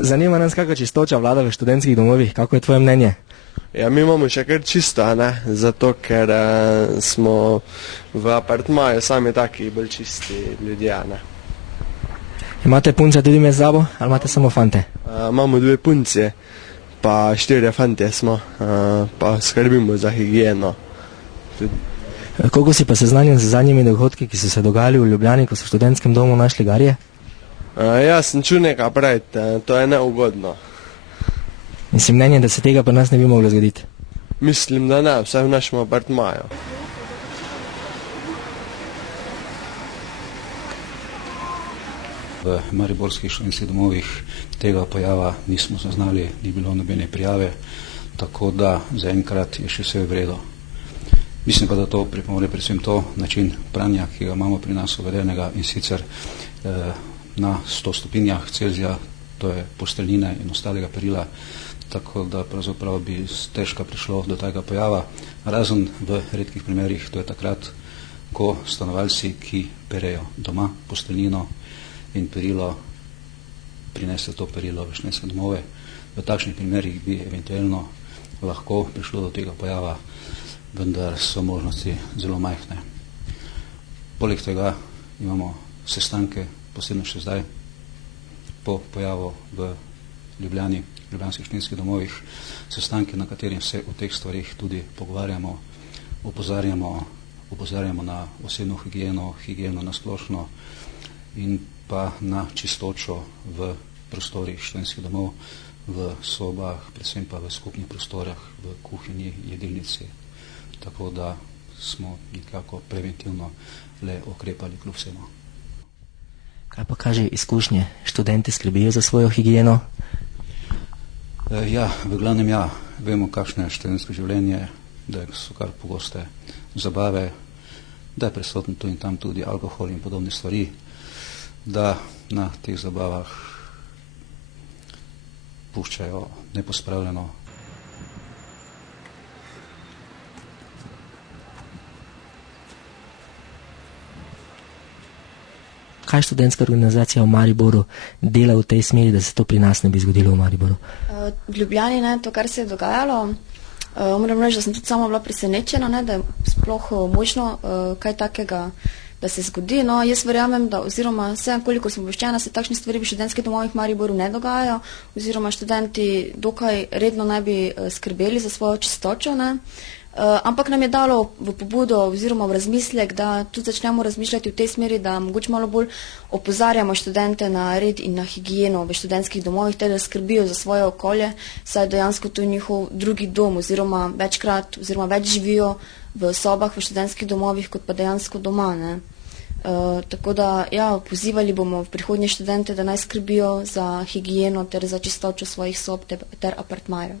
Zanima nas, kako čistoča vlada v študentskih domovih. Kako je tvoje mnenje? Ja, mi imamo še kar čisto, zato ker smo v apartmaju sami taki bolj čisti ljudje. Imate punce tudi med sabo ali imate samo fante? Imamo 2 punce, pa 4 fante smo, pa skrbimo za higieno. Koliko si pa seznanjen z zadnjimi dogodki, ki so se dogajali v Ljubljani, ko so v študentskem domu našli garje? Ja, sem čul nekaj praviti, to je neugodno. In si mnenje, da se tega pri nas ne bi moglo zgoditi? Mislim, da ne, vsaj v našem apartmaju. V mariborskih študentskih domovih tega pojava nismo zaznali, ni bilo nobene prijave, tako da zaenkrat je še vse v redu. Mislim pa, da to pripomore predvsem to način pranja, ki ga imamo pri nas uvedenega, in sicer na 100 stopinjah Celzija, to je posteljnine in ostalega perila, tako da pravzaprav bi težko prišlo do tega pojava, razen v redkih primerih, to je takrat, ko stanovalci, ki perejo doma posteljnino in perilo, prinese to perilo v študentske domove. V takšnih primerih bi eventualno lahko prišlo do tega pojava, vendar so možnosti zelo majhne. Poleg tega imamo sestanke, posebno še zdaj, po pojavu v Ljubljani, v ljubljanskih študentskih domovih, sestanke, na katerih se o teh stvarih tudi pogovarjamo, opozarjamo na osebno higieno na splošno in pa na čistočo v prostorih študentskih domov, v sobah, predvsem pa v skupnih prostorah, v kuhinji, jedilnici. Tako da smo nekako preventivno le ukrepali kljub vsemu. Kaj pa kaže izkušnje? Študenti skrbijo za svojo higieno? Ja, v glavnem ja. Vemo, kakšno je študentsko življenje, da so kar pogoste zabave, da je prisoten tu in tam tudi alkohol in podobne stvari, da na teh zabavah puščajo nepospravljeno. Kaj študentska organizacija v Mariboru dela v tej smeri, da se to pri nas ne bi zgodilo v Mariboru? V Ljubljani, to, kar se je dogajalo, moram reči, da sem tudi sama bila presenečena, da je sploh možno kaj takega, da se zgodi. No, jaz verjamem, da oziroma vsem, koliko sem obveščena, se takšne stvari v študentskih domovih v Mariboru ne dogajajo, oziroma študenti dokaj redno naj bi skrbeli za svojo čistočo, ampak nam je dalo v pobudo oziroma v razmislek, da tudi začnemo razmišljati v tej smeri, da mogoče malo bolj opozarjamo študente na red in na higieno v študentskih domovih, da skrbijo za svoje okolje, saj dejansko to je njihov drugi dom oziroma večkrat oziroma več živijo v sobah v študentskih domovih kot pa dejansko doma. Tako da ja, pozivali bomo v prihodnje študente, da naj skrbijo za higieno ter za čistočo svojih sob ter apartmajev.